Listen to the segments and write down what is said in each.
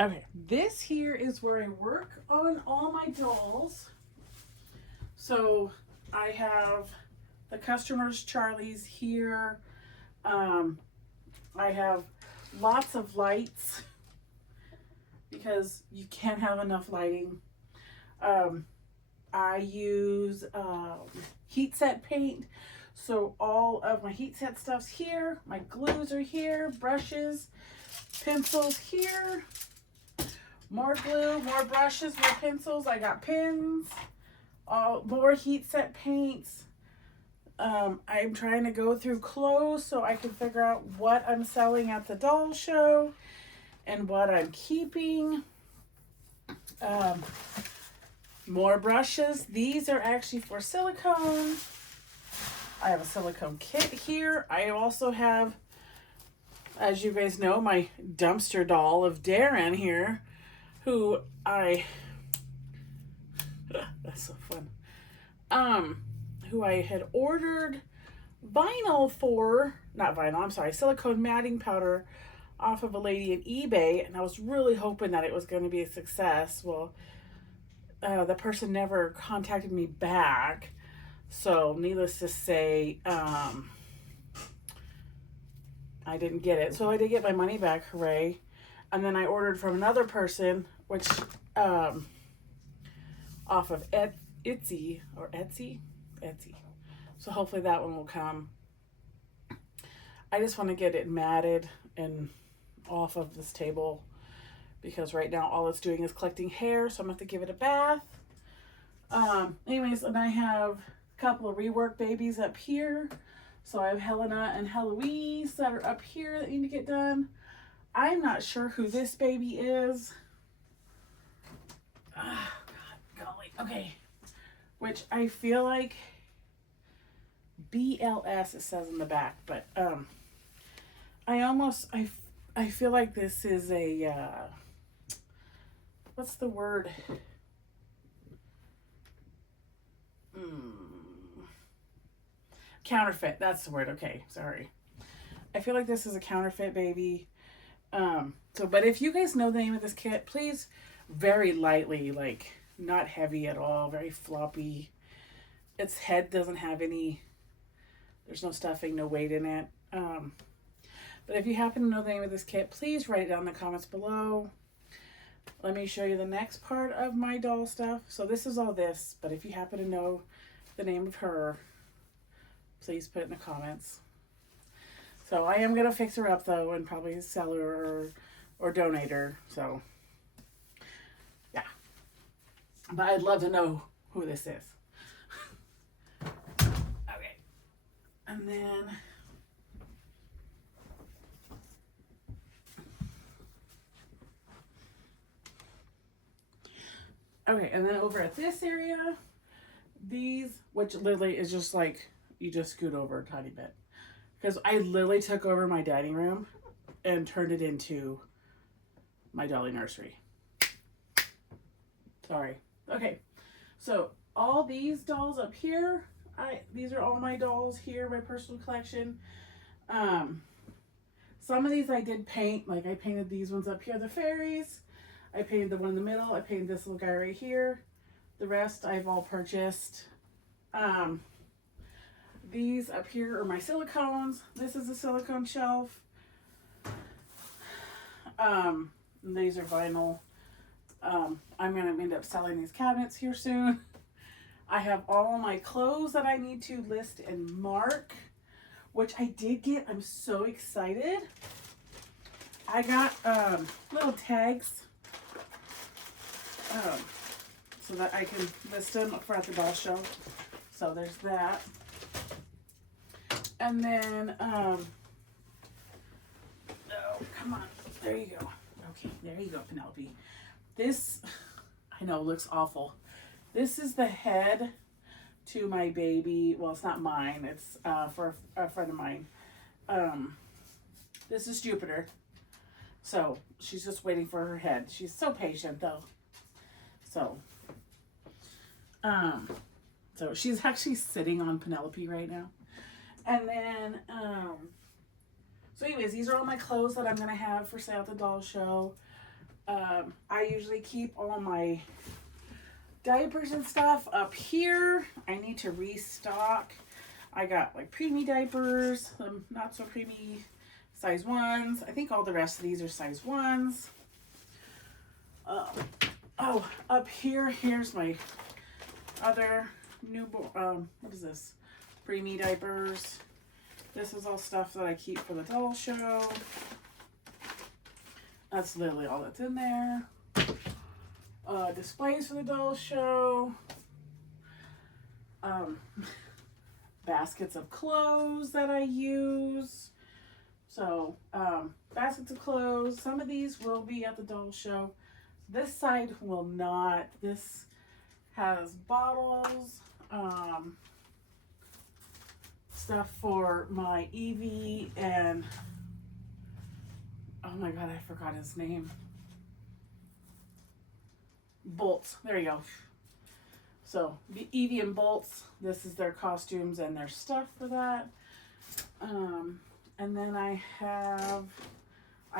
Okay, this here is where I work on all my dolls. So I have the customers Charlie's here. Um, I have lots of lights because you can't have enough lighting. Um, I use heat set paint. So all of my heat set stuff's here. My glues are here. Brushes, pencils here. More glue, more brushes, more pencils. I got pins. More heat set paints. I'm trying to go through clothes so I can figure out what I'm selling at the doll show and what I'm keeping. More brushes. These are actually for silicone. I have a silicone kit here. I also have, as you guys know, my dumpster doll of Darren here, who that's so fun. Who I had ordered vinyl for, not vinyl, I'm sorry, silicone matting powder off of a lady in eBay, and I was really hoping that it was going to be a success. Well, the person never contacted me back, so needless to say, I didn't get it. So I did get my money back, hooray. And then I ordered from another person, which off of Etsy. So hopefully that one will come. I just want to get it matted and off of this table because right now all it's doing is collecting hair, so I'm going to have to give it a bath. Anyways, and I have a couple of rework babies up here. So I have Helena and Heloise that are up here that need to get done. I'm not sure who this baby is. God, golly. Okay. Which I feel like BLS it says in the back, but I feel like this is a what's the word? Counterfeit. That's the word. Okay, sorry. I feel like this is a counterfeit baby. But if you guys know the name of this kit, please very lightly, like not heavy at all, very floppy. Its head doesn't have any, there's no stuffing, no weight in it. But if you happen to know the name of this kit, please write it down in the comments below. Let me show you the next part of my doll stuff. So this is all this, but if you happen to know the name of her, please put it in the comments. So I am going to fix her up though and probably sell her or donate her. So yeah. But I'd love to know who this is. Okay. And then over at this area, these, which literally is just like, you just scoot over a tiny bit. Because I literally took over my dining room and turned it into my dolly nursery. Sorry. Okay. So all these dolls up here, these are all my dolls here, my personal collection. Some of these I did paint, like I painted these ones up here, the fairies. I painted the one in the middle. I painted this little guy right here. The rest I've all purchased. These up here are my silicones. This is a silicone shelf. These are vinyl. I'm going to end up selling these cabinets here soon. I have all my clothes that I need to list and mark, which I did get. I'm so excited. I got little tags so that I can list them for at the doll show. So there's that. And then, oh, come on. There you go. Okay, there you go, Penelope. This, I know, looks awful. This is the head to my baby. Well, it's not mine. It's for a friend of mine. This is Jupiter. So, she's just waiting for her head. She's so patient, though. So she's actually sitting on Penelope right now. And then, so anyways, these are all my clothes that I'm going to have for sale at the doll show. I usually keep all my diapers and stuff up here. I need to restock. I got like preemie diapers, some not so preemie size 1s. I think all the rest of these are size 1s. Oh, up here, here's my other newborn, what is this? Preemie diapers. This is all stuff that I keep for the doll show. That's literally all that's in there. Displays for the doll show. Baskets of clothes that I use. So, baskets of clothes. Some of these will be at the doll show. This side will not. This has bottles, stuff for my Evie and, oh my God, I forgot his name. Bolts. There you go. So Evie and Bolts, this is their costumes and their stuff for that. And then I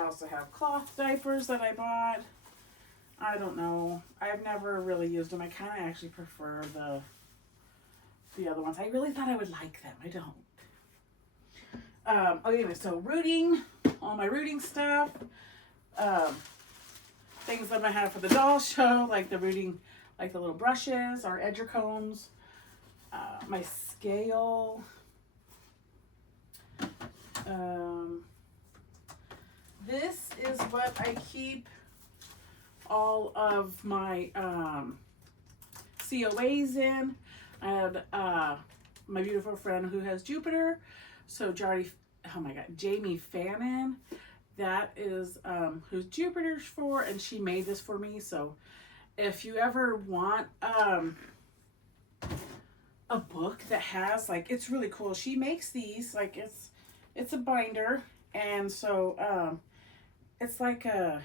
also have cloth diapers that I bought. I don't know. I've never really used them. I kind of actually prefer the other ones. I really thought I would like them. I don't. Okay, anyway, so rooting, all my rooting stuff. Things that I have for the doll show, like the rooting, like the little brushes or edger combs. My scale. This is what I keep all of my COAs in. I had my beautiful friend who has Jupiter, so Jamie Fannin, that is who's Jupiter's for, and she made this for me. So if you ever want a book that has, like, it's really cool. She makes these, like, it's a binder, and so it's like a,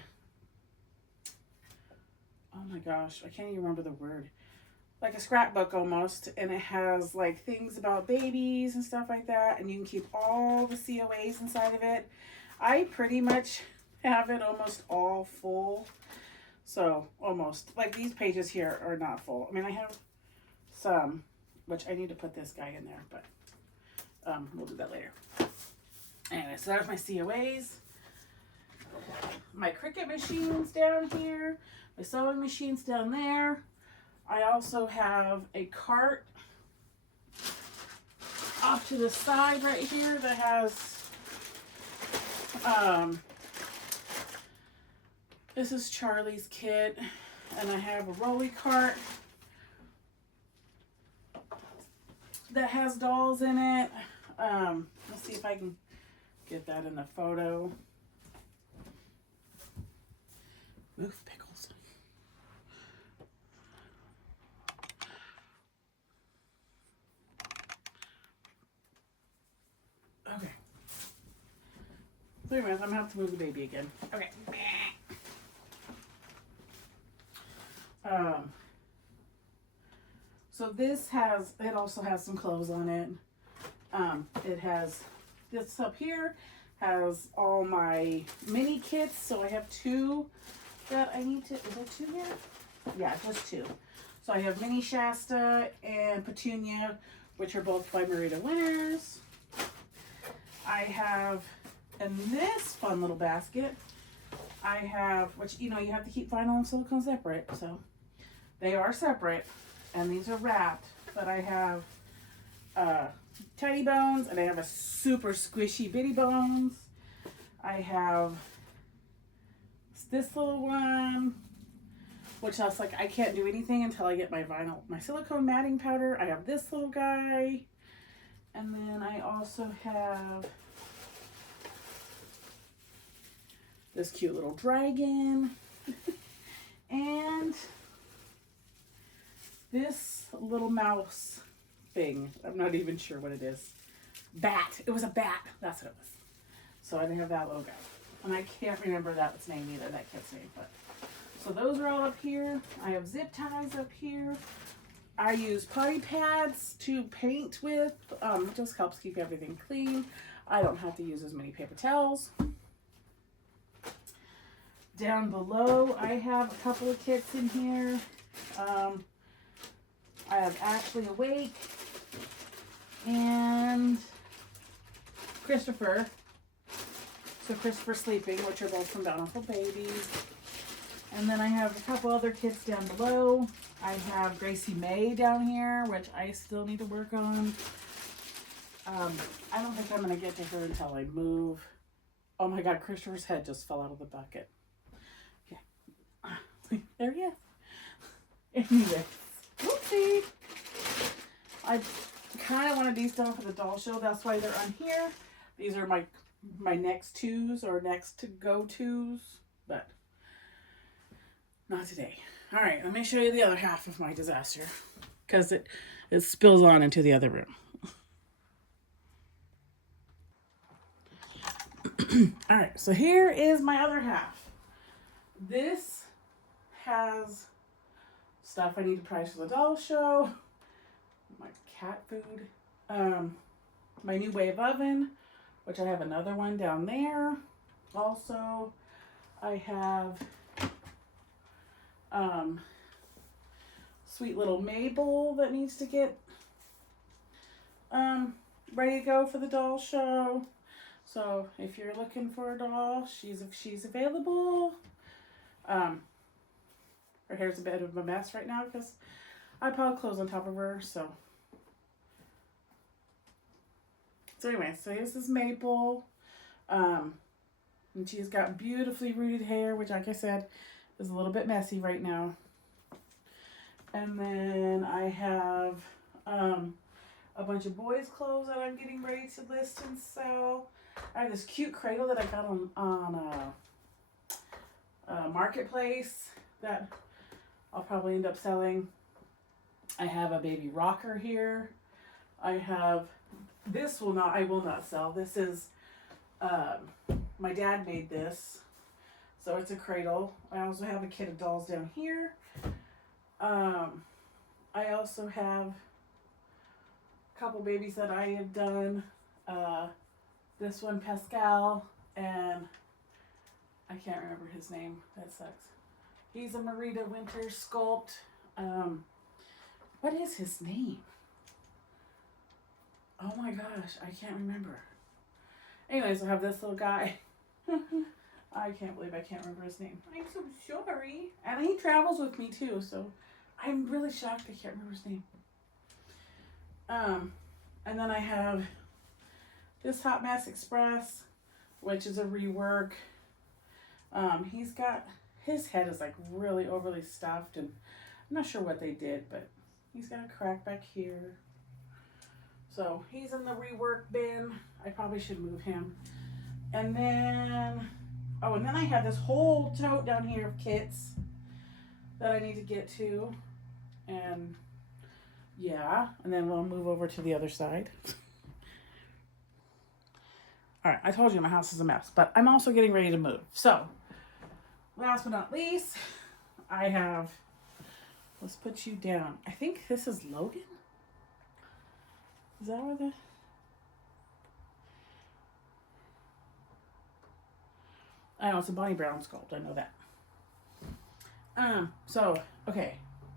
oh my gosh, I can't even remember the word. Like a scrapbook almost, and it has like things about babies and stuff like that, and you can keep all the COAs inside of it. I pretty much have it almost all full. So almost, like these pages here are not full. I mean, I have some, which I need to put this guy in there, but we'll do that later. Anyway, so there's my COAs. My Cricut machines down here. My sewing machines down there. I also have a cart off to the side right here that has, this is Charlie's kit, and I have a rolly cart that has dolls in it. Let's see if I can get that in the photo. Move, pickles. Okay. 3 minutes. I'm gonna have to move the baby again. Okay. So this has, it also has some clothes on it. It has this up here, has all my mini kits. So I have 2 that I need to, is there 2 here? Yeah, just 2. So I have Mini Shasta and Petunia, which are both by Marita winners. I have, in this fun little basket, I have, which, you know, you have to keep vinyl and silicone separate, so they are separate, and these are wrapped, but I have Tiny Bones, and I have a super squishy Bitty Bones. I have this little one, which I was like, I can't do anything until I get my vinyl, my silicone matting powder. I have this little guy, and then I also have this cute little dragon and this little mouse thing. I'm not even sure what it is. Bat. It was a bat. That's what it was. So I have that little guy. And I can't remember that's name either, that kid's name. But so those are all up here. I have zip ties up here. I use potty pads to paint with. It just helps keep everything clean. I don't have to use as many paper towels. Down below, I have a couple of kits in here. I have Ashley Awake and Christopher. So Christopher Sleeping, which are both from Bountiful Babies. And then I have a couple other kits down below. I have Gracie May down here, which I still need to work on. I don't think I'm going to get to her until I move. Oh my God, Christopher's head just fell out of the bucket. Yeah. There he is. Anyway, whoopsie. I kind of wanted these done for the doll show. That's why they're on here. These are my next twos or next to go twos, but not today. All right, let me show you the other half of my disaster because it spills on into the other room. All right, so here is my other half. This has stuff I need to price for the doll show, my cat food, my new wave oven, which I have another one down there. Also, I have sweet little Mabel that needs to get ready to go for the doll show. So if you're looking for a doll, she's available. Her hair's a bit of a mess right now because I piled clothes on top of her. So anyway, so here's this Maple. And she's got beautifully rooted hair, which, like I said, is a little bit messy right now. And then I have a bunch of boys' clothes that I'm getting ready to list and sell. I have this cute cradle that I got on Marketplace that I'll probably end up selling. I have a baby rocker here. I have this I will not sell. This is my dad made this, so it's a cradle. I also have a kit of dolls down here. I also have a couple babies that I have done. This one, Pascal, and I can't remember his name. That sucks. He's a Merida Winter Sculpt. What is his name? Oh my gosh, I can't remember. Anyways, I have this little guy. I can't believe I can't remember his name. I'm so sorry. And he travels with me too, so I'm really shocked I can't remember his name. And then I have this Hot Mess Express, which is a rework. He's got, his head is like really overly stuffed, and I'm not sure what they did, but he's got a crack back here. So he's in the rework bin. I probably should move him. And then, and then I have this whole tote down here of kits that I need to get to. And yeah, and then we'll move over to the other side. All right, I told you my house is a mess, but I'm also getting ready to move. So, last but not least, I have, let's put you down. I think this is Logan. Is that where the... I know, it's a Bonnie Brown sculpt. I know that. So, okay.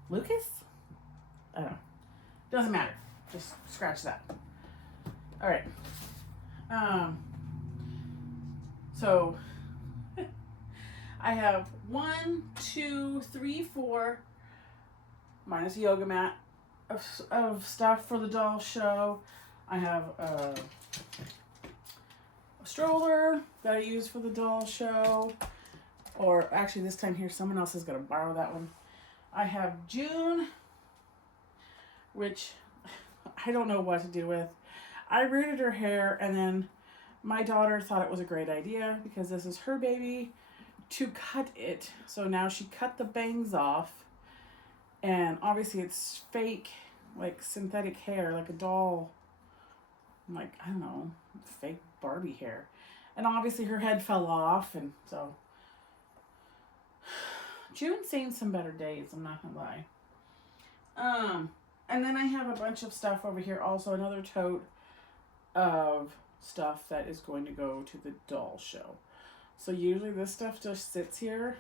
Lucas? I don't know. Doesn't matter. Just scratch that. All right. So, I have 1, 2, 3, 4, minus a yoga mat, of stuff for the doll show. I have a stroller that I use for the doll show, or actually this time here someone else is going to borrow that one. I have June, which I don't know what to do with. I rooted her hair, and then my daughter thought it was a great idea because this is her baby to cut it. So now she cut the bangs off, and obviously it's fake, like synthetic hair, like a doll, like, I don't know, fake Barbie hair. And obviously her head fell off, and so June's seen some better days, I'm not gonna lie. And then I have a bunch of stuff over here, also another tote of stuff that is going to go to the doll show. So usually this stuff just sits here,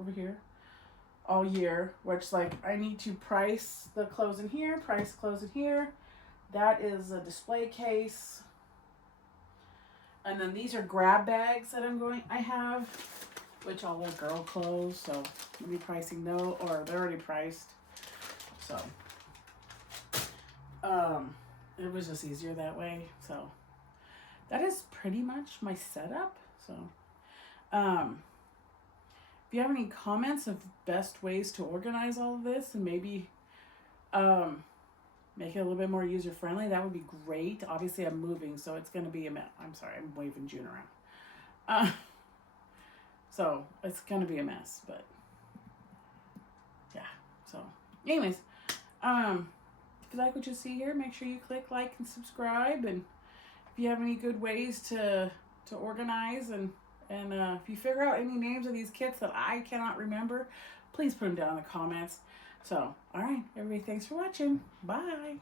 over here, all year, which like I need to price the clothes in here, price clothes in here. That is a display case. And then these are grab bags that I have, which all are girl clothes, so I'll be pricing those, or they're already priced. So, it was just easier that way. So, that is pretty much my setup. So, if you have any comments of best ways to organize all of this and maybe, make it a little bit more user-friendly, that would be great. Obviously, I'm moving, so it's going to be a mess. I'm sorry, I'm waving June around. So, it's going to be a mess, but, yeah. So, anyways, if you like what you see here, make sure you click like and subscribe. And if you have any good ways to organize, and if you figure out any names of these kits that I cannot remember, please put them down in the comments. So, all right, everybody, thanks for watching. Bye.